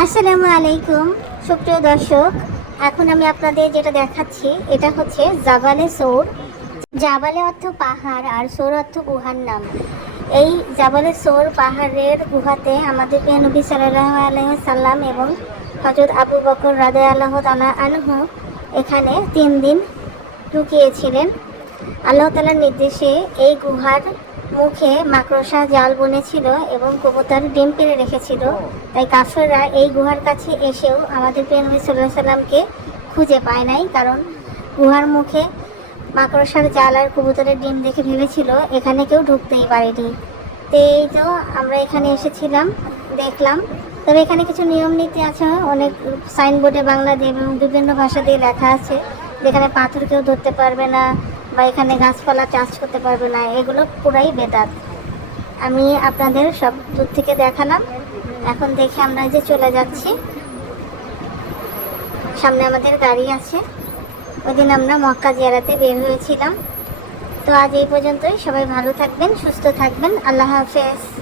আসসালামু আলাইকুম, সুপ্রিয় দর্শক। এখন আমি আপনাদের যেটা দেখাচ্ছি, এটা হচ্ছে জাবালে সৌর। জাবালে অর্থ পাহাড় আর সৌর অর্থ গুহার নাম। এই জাবালে সৌর পাহাড়ের গুহাতে আমাদের নবী সাল্লাহ আলহাম এবং হজরত আবু বকর রাদে আল্লাহ তালা আনহু এখানে তিন দিন লুকিয়েছিলেন। আল্লাহ তালার নির্দেশে এই গুহার মুখে মাকড়সা জাল বুনেছিল এবং কবুতর ডিম পেড়ে রেখেছিল। তাই কাফেররা এই গুহার কাছে এসেও আমাদের প্রিয় নবী সাল্লামকে খুঁজে পায় নাই। কারণ গুহার মুখে মাকড়সার জাল আর কবুতরের ডিম দেখে ভেবেছিল, এখানে কেউ ঢুকতেই পারেনি। তো এই তো আমরা এখানে এসেছিলাম, দেখলাম। তবে এখানে কিছু নিয়ম নীতি আছে, অনেক সাইনবোর্ডে বাংলা দিয়ে এবং বিভিন্ন ভাষা দিয়ে লেখা আছে। যেখানে পাথর কেউ ধরতে পারবে না বা এখানে গাছপালা চাষ করতে পারবে না, এগুলো পুরাই বেদাত। আমি আপনাদের সব দূর থেকে দেখালাম। এখন দেখে আমরা যে চলে যাচ্ছি। সামনে আমাদের গাড়ি আছে। ওই দিন আমরা মক্কা জিয়ারাতে বের হয়েছিলাম। তো আজ এই পর্যন্তই। সবাই ভালো থাকবেন, সুস্থ থাকবেন। আল্লাহ হাফেজ।